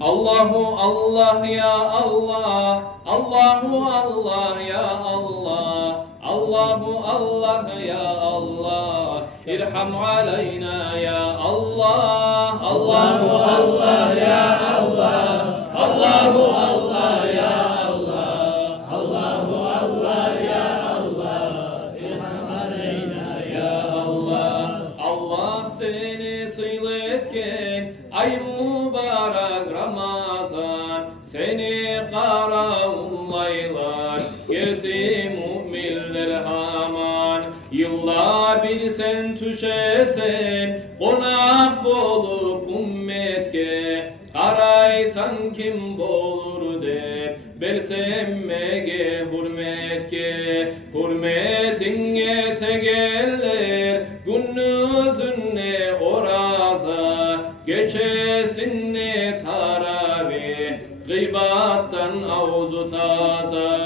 Allahu Allah ya Allah, Allahu Allah ya Allah, Allahu Allah ya Allah, irham aleyna ya Allah, Allahu Allah ya Allah, Allahu Allah ya Allah, Allahu Allah ya Allah, irham aleyna ya Allah. Allah seni sıletken ay mübarek Ramazan, seni karavullaylar geldi müminler haman. Yılla bir sen düşesen konak bolup ümmetke, karaysan kim bolur der bersemmege hürmetke. Hürmetinge tegeller günnüzünne oraza, geçesinne tarabi gıybattan avzu taza.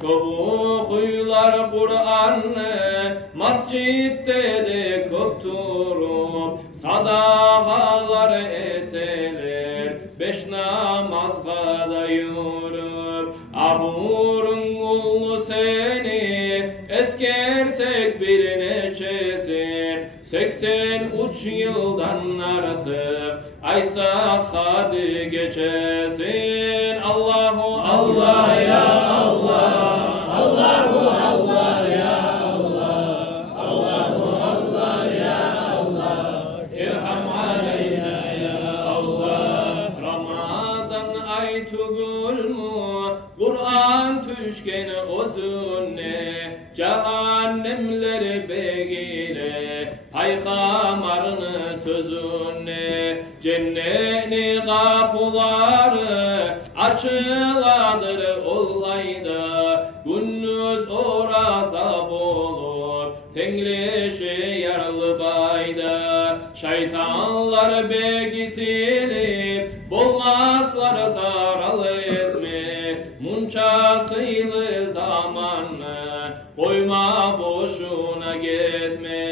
Köbu huylar Kur'an'ı mascitte de köp turup, sadakalar eteler beş namazga da yürüp. Ahurun kullu seni eskersek bir neçesin, 83 yıldan artık aytsak hadi geçesin. Allahu Allah ya Allah, Allahu Allah ya Allah, Allahu Allah ya Allah, irham aleyna ya Allah. Ramazan ay tugul mu Kur'an tüşkeni özünne, cehennemleri begile paygamarını sözünne. Cennetli kapıları açıladır olayda, gündüz oraza bulur tenglişi yarlı bayda. Şeytanlar begitilip bulmazlar zaralı etme, munçasıylı zamanı koyma boşuna gitme.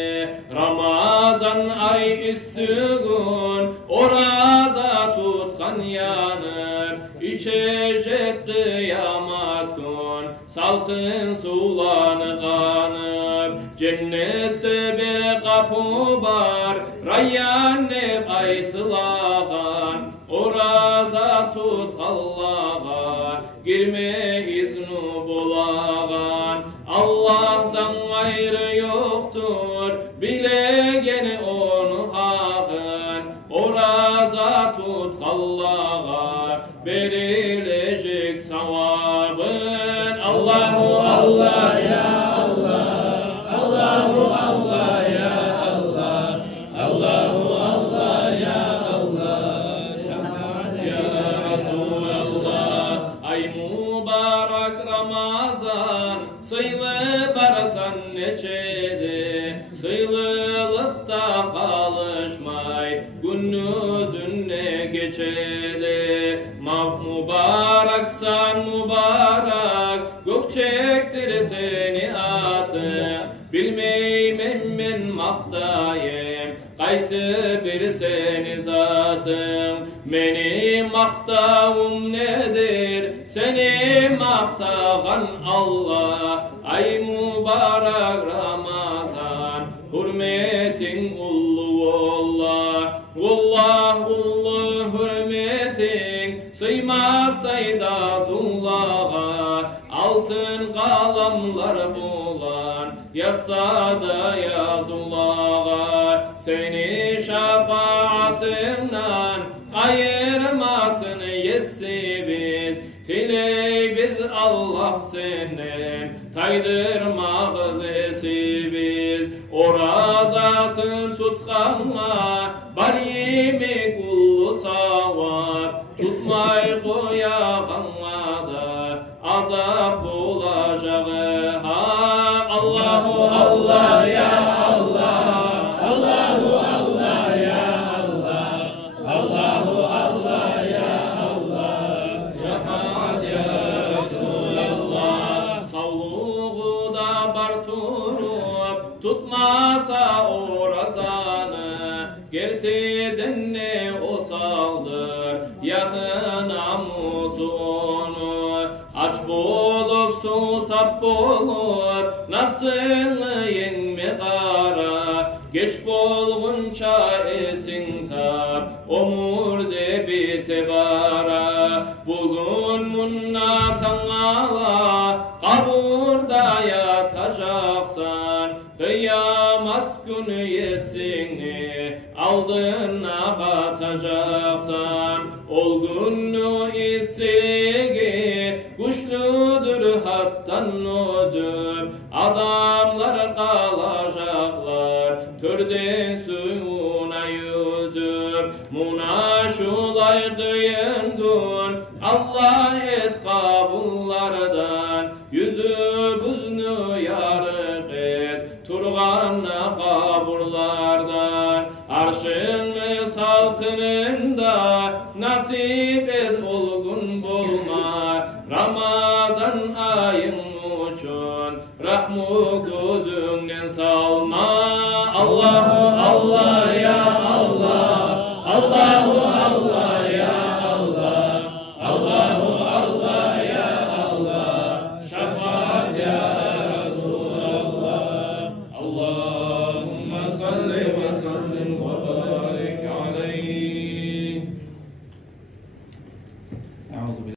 Ramazan ay üstün oraza tutkan yanır, içecek kıyamet gün salkın sulanı kanır. Cennette bir kapı var Rayyan hep aytılağan, oraza tut Allah'a girme iznu bulağan. Allah'tan gayrı yoktur bilegeni onu hakkın, oraza tut Allah'a verilecek savabın. Allahu Allah ya Allah, Allahu Allah ya Allah, Allahu Allah ya Allah, ya Resulallah. Ay mübarek Ramazan sıylı barsan neçedi, sıylılıkta kalışmay gündüzünne geçedi. Mübareksan mübarek gökçektir seni atı, bilmeyim men maktayım kaysı bir seni zatım. Benim maktavum nedir seni maktağan Allah. Ay mübarek Ramazan hürmetin ullu Allah, Allah ullu hürmetin sıymaz dayda zullağa. Altın kalamlar bulan yazsa da yazulağa, seni şefaatinden ayırmasın yesi biz. Diley biz Allah senden taydırmağız esi biz. Orazasın tutkanma barimi kullu savab, tutmay koyağınla da azap olacağı hak. Allahu Allah ya Allah, Allahu Allah ya Allah, Allahu Allah ya Allah, şefaat ya Resulallah. Savluğu da barturup tutmasa orazanı, gertiden ne o saldır yahı susap bolur, nafsını yenme qara. Geç bolgunça esin tap, omurde bite bara. Bugün munna tangala, kaburda yatacaksan. Kıyamet günü yesini, aldığına katacaksan. Ol günü istigi, güçlüdür hattan özüm. Adamlar kalacaklar, törden suyuna yüzüm. Muna şulay kıyın gün, Allah et kabullardan. Yüzümüzünü yarık et, turganna kaburlardan. Arşını salkınında, nasip et olgun bulma. Ramazan ayın uçun, rahmu gözünden salma. Allahu Allah